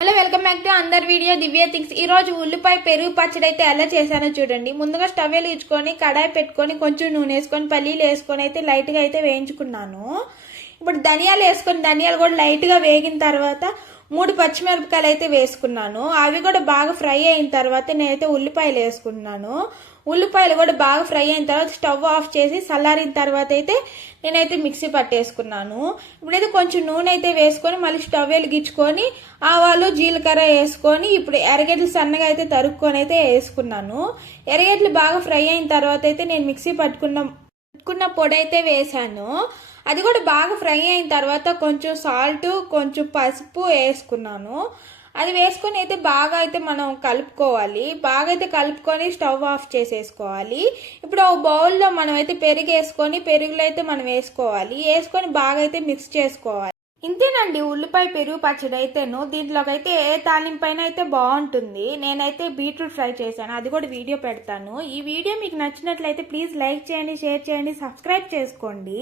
Hello welcome back to another video Divya things. ఈ రోజు ఉల్లిపాయ పెరుగు పచ్చడి అయితే ఎలా చేశానో చూడండి. ముందుగా స్టవ్ వెలిగించుకొని కడాయి పెట్టుకొని కొంచెం నూనె వేసుకొని పల్లీలు వేసుకొని అయితే లైట్గా అయితే వేయించుకున్నాను. ఇప్పుడు ధనియాలు వేసుకొని ధనియాలు కూడా లైట్గా వేగిన తర్వాత 3 పచ్చిమిరపకాయలు అయితే వేసుకున్నాను. అవి కూడా బాగా ఫ్రై అయిన తర్వాత నేనైతే ఉల్లిపాయలు వేసుకున్నాను. ఉల్లిపాయలు కూడా బాగా ఫ్రై అయిన తర్వాత స్టవ్ ఆఫ్ చేసి చల్లారిన తర్వాత అయితే నేనైతే మిక్సీ పట్టేసుకున్నాను. ఇప్పుడైతే కొంచెం నూనె అయితే వేసుకొని మళ్ళీ స్టవ్ వెలిగించుకొని ఆవాలు జీలకర్ర వేసుకొని ఇప్పుడు ఎర్రగడ్డలు సన్నగా అయితే తరుక్కొని అయితే వేసుకున్నాను. ఎర్రగడ్డలు బాగా ఫ్రై అయిన తర్వాత అయితే నేను మిక్సీ పట్టుకున్న పొడి అయితే వేసాను. అది కూడా బాగా ఫ్రై అయిన తర్వాత కొంచెం సాల్ట్ కొంచెం పసుపు వేసుకున్నాను. అది వేసుకొని అయితే బాగా అయితే మనం కలుపుకోవాలి. బాగా అయితే కలుపుకొని స్టవ్ ఆఫ్ చేసేసుకోవాలి. ఇప్పుడు ఒక బౌల్లో మనం అయితే పెరుగు వేసుకొని పెరుగులో అయితే మనం వేసుకొని బాగా అయితే మిక్స్ చేసుకోవాలి. ఇంతేనండి ఉల్లిపాయ పెరుగు పచ్చడి అయితేను. దీంట్లోకి అయితే ఏ తాలింపైన అయితే బాగుంటుంది. నేనైతే బీట్రూట్ ఫ్రై చేశాను, అది కూడా వీడియో పెడతాను. ఈ వీడియో మీకు నచ్చినట్లయితే ప్లీజ్ లైక్ చేయండి, షేర్ చేయండి, సబ్స్క్రైబ్ చేసుకోండి.